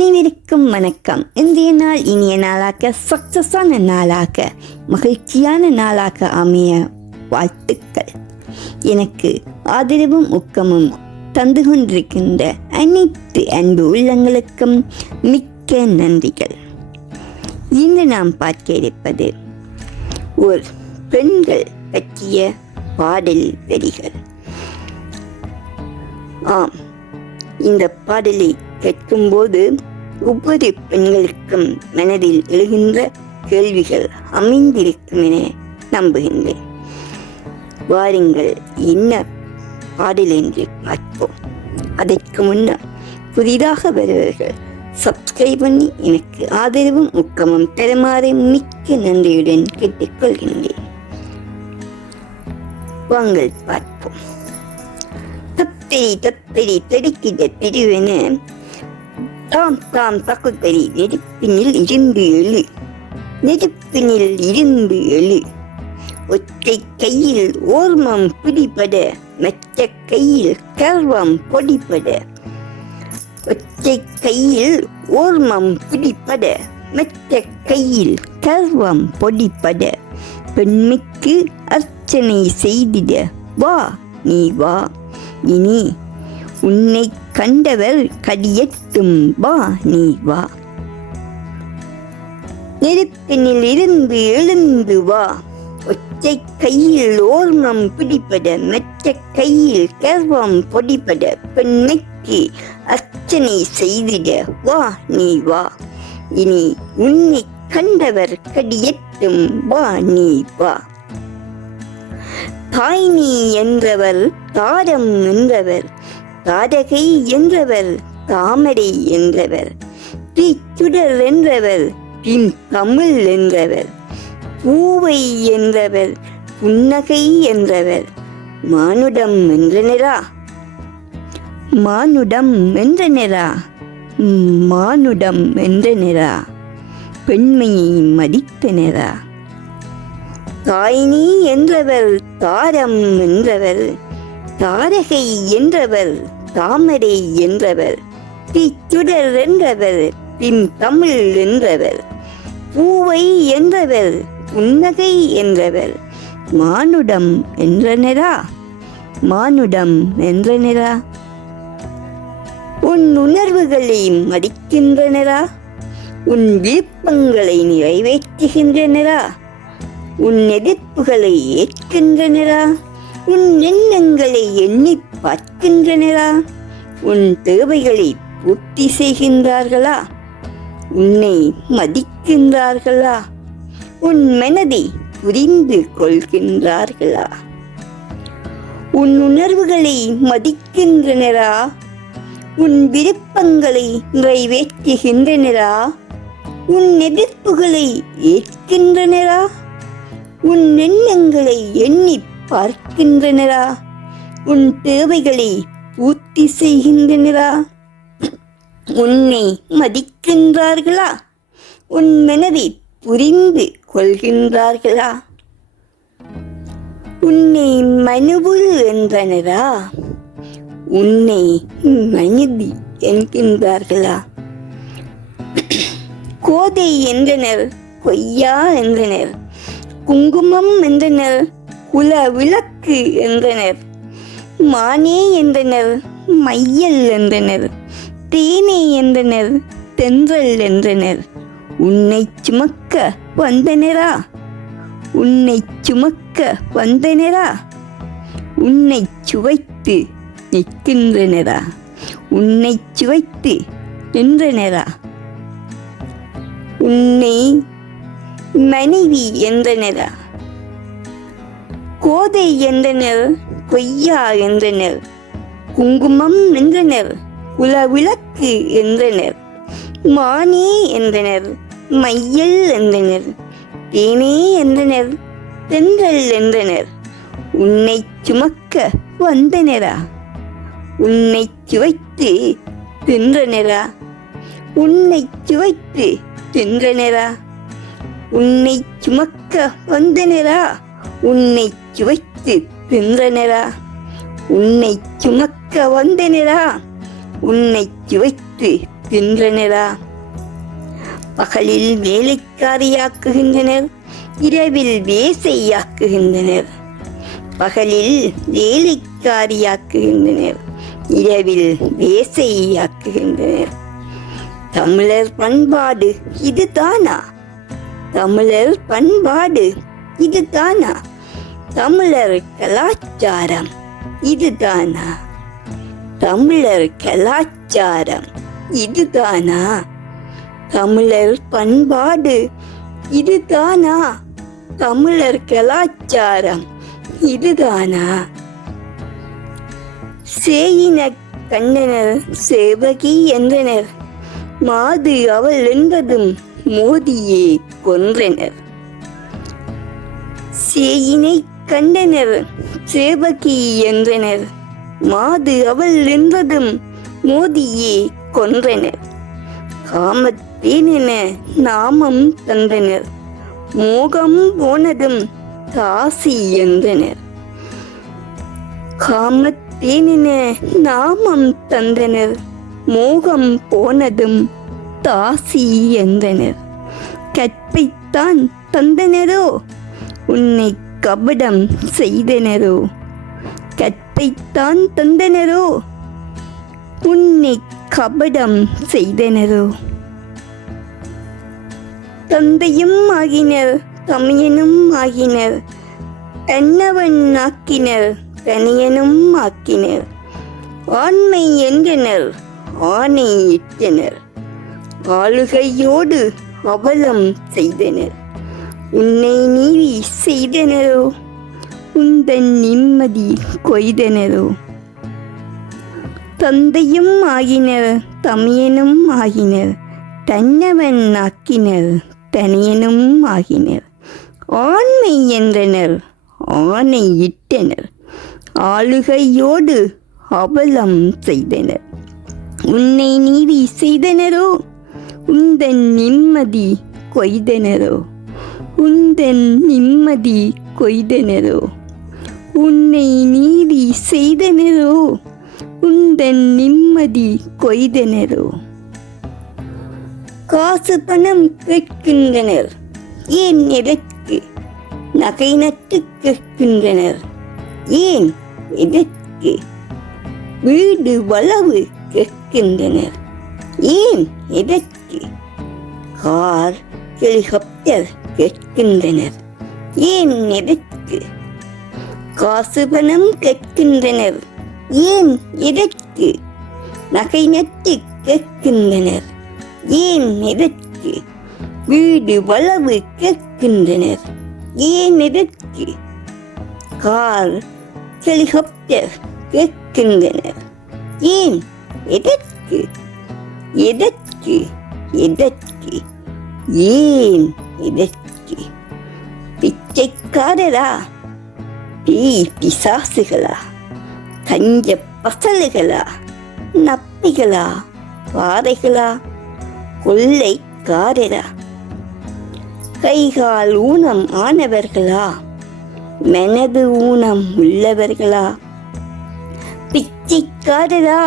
அனைவருக்கும் வணக்கம். இன்றைய நாள் இனிய நாளாக சக்சஸான நாளாக மகிழ்ச்சியான நாளாக அமைய வாழ்த்துக்கள். எனக்கு ஆதரவும் ஊக்கமும் தந்து கொண்டிருக்கின்ற அனைத்து அன்பு உள்ளங்களுக்கும் மிக்க நன்றிகள். இன்று நாம் பார்க்க இருப்பது ஒரு பெண்கள் பற்றிய பாடல் வரிகள். ஆம் இந்த பாடலை கேட்கும்போது ஒவ்வொரு பெண்களுக்கும் மனதில் எழுகின்ற கேள்விகள் அமைந்திருக்கும் என நம்புகின்றேன். வாருங்கள் என்ன பாடல் என்று பார்ப்போம். அதற்கு முன்னர் புதிதாக வருவர்கள் சப்ஸ்கிரைப் பண்ணி எனக்கு ஆதரவும் ஊக்கமும் தருமாறு மிக்க நன்றியுடன் கேட்டுக்கொள்கின்றேன். வாங்கள் பார்ப்போம். தத்தரி தத்தரி தடுக்கிட திருவென தாம் தாம் தகுத்தரி நெருப்பினில் இரும்பு எழு. நெருப்பினில் இரும்பு எழு. ஒற்றை கையில் ஓர்மம் பிடிபட மற்ற கையில் கர்வம் பொடிபட. ஒற்றை கையில் ஓர்மம் பிடிபட மற்ற கையில் கர்வம் பொடிபட. பெண்மைக்கு அர்ச்சனை செய்திட வா நீ வா. இனி உன்னை கண்டவர் கடியட்டும் வா நீ வா. நெருப்பினில் இருந்து எழுந்து வா. ஒற்றை கையில் ஓர்மம் பிடிப்பட மற்ற கையில் கர்வம் பொடிப்பட பெண்மைக்கு அர்ச்சனை செய்திட வா நீ வா. இனி உன்னை கண்டவர் கடியட்டும் வா நீ வா. தாய் நீ என்றவர் தாரம் என்றவர் தாரகை என்றவர் காமெடி என்றவர் தீச்சுடர் என்றவர் பின் தமிழ் என்றவர் பூவை என்றவர் புன்னகை என்றவர் மானுடம் என்றனரா மானுடம் என்றனரா மானுடம் என்றனரா பெண்மையை மதித்தனரா? தாய்னி என்றவர் தாரம் என்றவர் தாரகை என்றவர் தாமரை என்றவர் திச்சுடர் என்றவர் பின் தமிழ் என்றவர் பூவை என்றவர் புன்னகை என்றவர் மானுடம் என்றனரா? மானுடம் என்றனரா? உன் உணர்வுகளை மதிக்கின்றனரா உன் விருப்பங்களை நிறைவேற்றுகின்றனரா? உன் எதிர்ப்புகளை ஏற்கின்றனரா? உன் எண்ணங்களை எண்ணி பார்க்கின்றனரா? உன் தேவைகளை பூர்த்தி செய்கின்றார்களா? உன்னை மதிக்கின்றார்களா? உன் மனதை புரிந்து கொள்கின்றார்களா? உன் உணர்வுகளை மதிக்கின்றனரா? உன் விருப்பங்களை நிறைவேற்றுகின்றனரா? உன் எதிர்ப்புகளை ஏற்கின்றனரா? உன் எண்ணங்களை எண்ணி பார்க்கின்றனரா? உன் தேவைகளை பூர்த்தி செய்கின்றனரா? உன்னை மதிக்கின்றார்களா? உன் மனதை புரிந்து கொள்கின்றார்களா? உன்னை மனுபுரு என்றனரா உன்னை மனிதி என்கின்றார்களா? கோதை என்றனர் கொய்யா என்றனர் குங்குமம் என்றனர் குல விளக்கு என்றனர். மானே என்றனர் மையல் என்றனர் தேனே என்றனர் தென்றல் என்றனர். உன்னை சுமக்க வந்தனரா? உன்னை சுமக்க வந்தனரா? உன்னை சுவைத்து நிற்கின்றனரா? உன்னை சுவைத்து நின்றனரா? உன்னை மனைவி என்றனரா? கோதை என்றனர் கொய்யா என்றனர் குங்குமம் என்றனர் குலவிளக்கு என்றனர் மானே என்றனர் மையல் என்றனர் தேனே என்றனர் தென்றல் என்றனர் உன்னை சுமக்க வந்தனரா? உன்னை சுவைத்து தின்றனரா? உன்னை சுவைத்து தின்றனரா? உன்னை சுமக்க வந்தனரா? உன்னை சுவைத்து தின்றனரா உன்னை சுமக்க வந்தனரா? உன்னை சுவைத்து தின்றனரா பகலில் வேலைக்காரியாக்குகின்றனர் இரவில் வேசையாக்குகின்றனர். பகலில் வேலைக்காரியாக்குகின்றனர் இரவில் வேசையாக்குகின்றனர். தமிழர் பண்பாடு இதுதானா? தமிழர் பண்பாடு இதுதானா? தமிழர் கலாச்சாரம் இதுதானா? தமிழர் கலாச்சாரம். இதுதானா? தமிழர் பண்பாடு. இதுதானா? தமிழர் கலாச்சாரம். இதுதானா? சேயின கண்டனர் சேவகி என்றனர். மாது அவள் என்பதும் மோதியே கொன்றனர். சேயினை கண்டனர் சேவகி என்றனர். மாது அவள் என்பதும் மோதியே கொன்றனர். காமத்தேனென நாமம் தந்தனர். மோகம் போனதும் தாசி என்றனர். காமத்தேனென நாமம் தந்தனர். மோகம் போனதும் தாசி என்றனர். கற்பைத்தான் தந்தனரோ? உன்னை கபடம் செய்தனரோ? கற்பைத்தான் தந்தனரோ? உன்னை கபடம் செய்தனரோ? தந்தையும் ஆகினர் தமையனும் ஆகினர் அன்னவன் ஆக்கினர் தனியனும் ஆக்கினர். ஆண்மை என்றனர் ஆணை இட்டனர். ஆளுகையோடு அவலம் செய்தனர். உன்னை நீதி செய்தனரோ? உந்தன் நிம்மதி கொய்தனரோ? தந்தையும் ஆகினர் தமையனும் ஆகினர் தன்னவன் ஆக்கினர் தனியனும் ஆகினர். ஆண்மை என்றனர் ஆணை இட்டனர். ஆளுகையோடு அவலம் செய்தனர். உன்னை நீதி செய்தனரோ? உந்தன் நிம்மதி கொய்தனரோ? உந்தன் நிம்மதி கொய்தனரோ? உன்னை நீதி செய்தனரோ? உந்தன் நிம்மதி கொய்தனரோ? காசு பணம் கேட்கின்றனர் ஏன் எதற்கு நகை நட்டு கேட்கின்றனர் ஏன் எதற்கு வீடு வளவு கேட்கின்றனர் ஏன் எதற்கு கார் ஹெலிகாப்டர் கேட்கின்றனர். ஏன் எதற்கு? காசு பணம் கேட்கின்றனர். ஏன் எதற்கு? நகை நட்டு கேட்கின்றனர். ஏன் எதற்கு? வீடு வளவு கேட்கின்றனர். ஏன் எதற்கு? கார் ஹெலிகாப்டர் கேட்கின்றனர். ஏன் எதற்கு? எதற்கு? எதற்கு? ஏன் எதற்கு பிச்சைக்காரரா பீ பிசாசுகளா கஞ்ச பசலுகளா நப்பிகளா பாறைகளா கொள்ளைக்காரரா கைகால் ஊனம் ஆனவர்களா மனது ஊனம் உள்ளவர்களா பிச்சைக்காரரா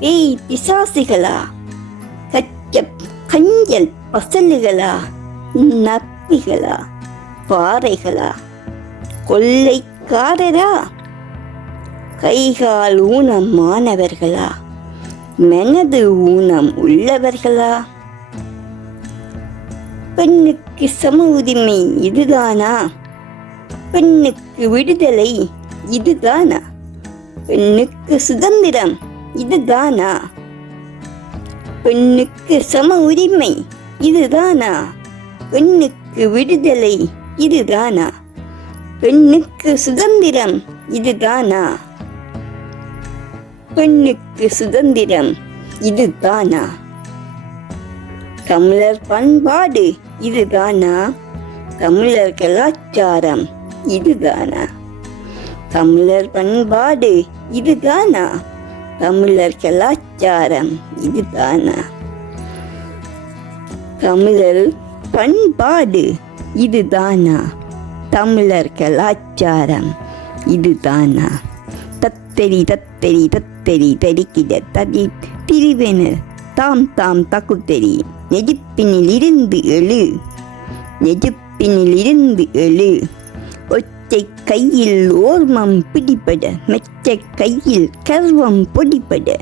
பேய் பிசாசுகளா கச்ச கஞ்சல் பசலுகளா நப்பிகளா பாறைகளா? கொள்ளைக்காரரா? கைகால் ஊனம் மாணவர்களா? மனது ஊனம் உள்ளவர்களா? பெண்ணுக்கு சம உரிமை இதுதானா? பெண்ணுக்கு விடுதலை இதுதானா? பெண்ணுக்கு சுதந்திரம் இதுதானா? பெண்ணுக்கு சம உரிமை இதுதானா? பெண்ணுக்கு விடுதலை இதுதானா? பெண்ணுக்கு சுதந்திரம் இதுதானா? பெண்ணுக்கு சுதந்திரம் இதுதானா? தமிழர் பண்பாடு இதுதானா? தமிழர் கலாச்சாரம் இதுதானா? தமிழர் பண்பாடு இதுதானா? தமிழர் கலாச்சாரம் இதுதானா? தமிழர் பண்பாடு. இதுதானா? தமிழர் கலாச்சாரம் இதுதானா? தத்தெரி தத்தெரி தத்தெரி தரிக்கிட தடி திரிவென தாம் தாம் தக்குத்தெறி நெருப்பினிலிருந்து எழு. நெருப்பினிலிருந்து எழு. ஒற்றை கையில் ஓர்மம் பிடிபட மெச்ச கையில் கர்வம் பொடிபட.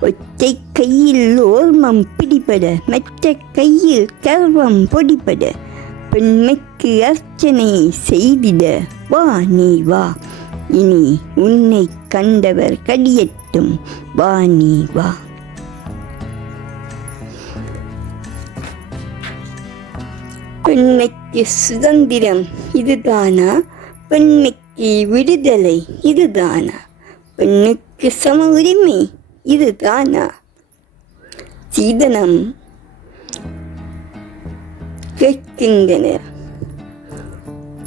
ஒற்றை கையில் ஓர்மம் பிடிபட மற்ற கையில் கர்வம் பொடிபட பெண்மைக்கு அர்ச்சனை செய்திட வா நீ வா. இனி உன்னை கண்டவர் கடியட்டும் வா நீ வா. பெண்மைக்கு சுதந்திரம் இதுதானா? பெண்மைக்கு விடுதலை இதுதானா? பெண்ணுக்கு சம உரிமை இதுதானா சீதனம். கேட்கின்றனர்.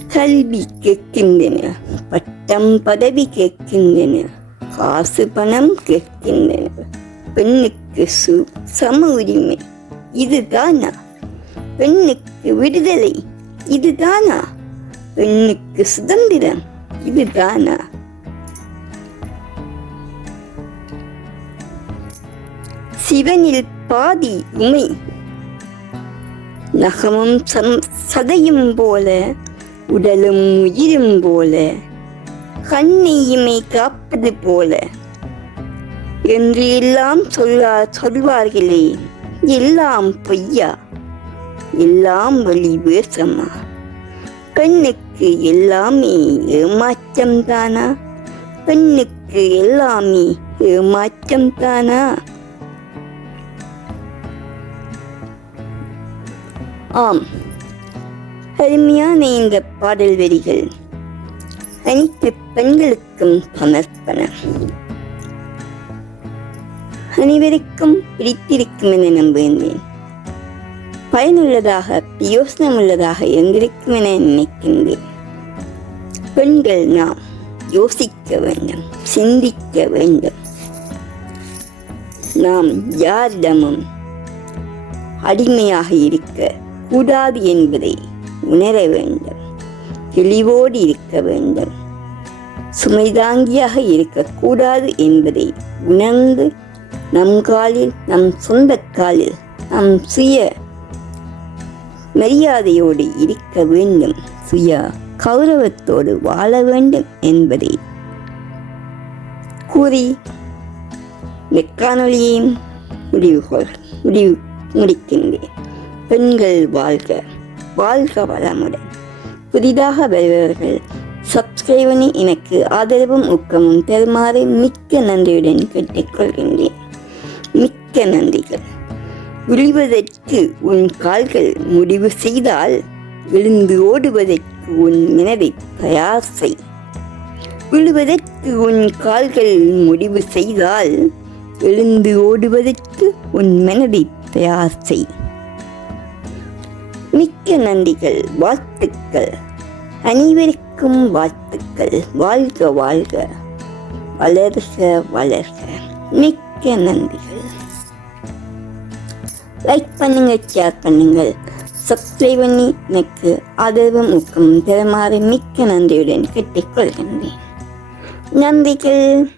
கல்வி கேட்கின்றனர். பட்டம் பதவி கேட்கின்றனர். காசு பணம் கேட்கின்றனர். பெண்ணுக்கு சு சம உரிமை. இதுதானா பெண்ணுக்கு விடுதலை. இதுதானா பெண்ணுக்கு சுதந்திரம். இதுதானா சிவனில் பாதி உமை. நகமும் சம் சதையும் போல உடலும் உயிரும் போல கண்ணை இமை காப்பது போல. என்று எல்லாம் சொல்லா சொல்வார்களே எல்லாம் பொய்யா? எல்லாம் வழி வேசமா பெண்ணுக்கு எல்லாமே ஏமாற்றம் தானா பெண்ணுக்கு எல்லாமே ஏமாற்றம் தானா ஆம். அருமையான இந்த பாடல் வரிகள். அனைத்து பெண்களுக்கும் சமர்ப்பணம் அனைவருக்கும் பிடித்திருக்கும் என நம்புகின்றேன். பயனுள்ளதாக பிரயோசனமுள்ளதாக இருந்திருக்கும் என நினைக்கின்றேன். பெண்கள் நாம் யோசிக்க வேண்டும் சிந்திக்க வேண்டும். நாம் யாரிடமும் அடிமையாக இருக்க கூடாது என்பதை உணர வேண்டும். தெளிவோடு இருக்க வேண்டும். சுமைதாங்கியாக இருக்கக்கூடாது என்பதை உணர்ந்து நம் காலில் நம் சொந்த காலில் நம் சுய மரியாதையோடு இருக்க வேண்டும். சுய கௌரவத்தோடு வாழ வேண்டும் என்பதை கூறி இந்த முடிவுகொள் முடிவு முடிவு முடிக்கின்றேன். பெண்கள் வாழ்க. வாழ்க வளமுடன். புதிதாக வருபவர்கள் சப்ஸ்கிரைப் பண்ணி எனக்கு ஆதரவும் ஊக்கமும் தருமாறு மிக்க நன்றியுடன் கேட்டுக்கொள்கின்றேன். மிக்க நன்றிகள். விழுவதற்கு உன் கால்கள் முடிவு செய்தால் விழுந்து ஓடுவதற்கு உன் மனதை தயார் செய். விழுவதற்கு உன் கால்கள் முடிவு செய்தால் எழுந்து ஓடுவதற்கு உன் மனதை தயார் செய். மிக்க நன்றிகள் வாழ்த்துக்கள். அனைவருக்கும் வாழ்த்துக்கள். வாழ்க வாழ்க. வளர்க வளர்க. மிக்க நன்றிகள். லைக் பண்ணுங்க ஷேர் பண்ணுங்கள். சப்ஸ்கிரைப் பண்ணி எனக்கு ஆதரவு ஊக்கம் தருமாறு மிக்க நன்றியுடன் கேட்டுக்கொள்கின்றேன். நன்றிகள்.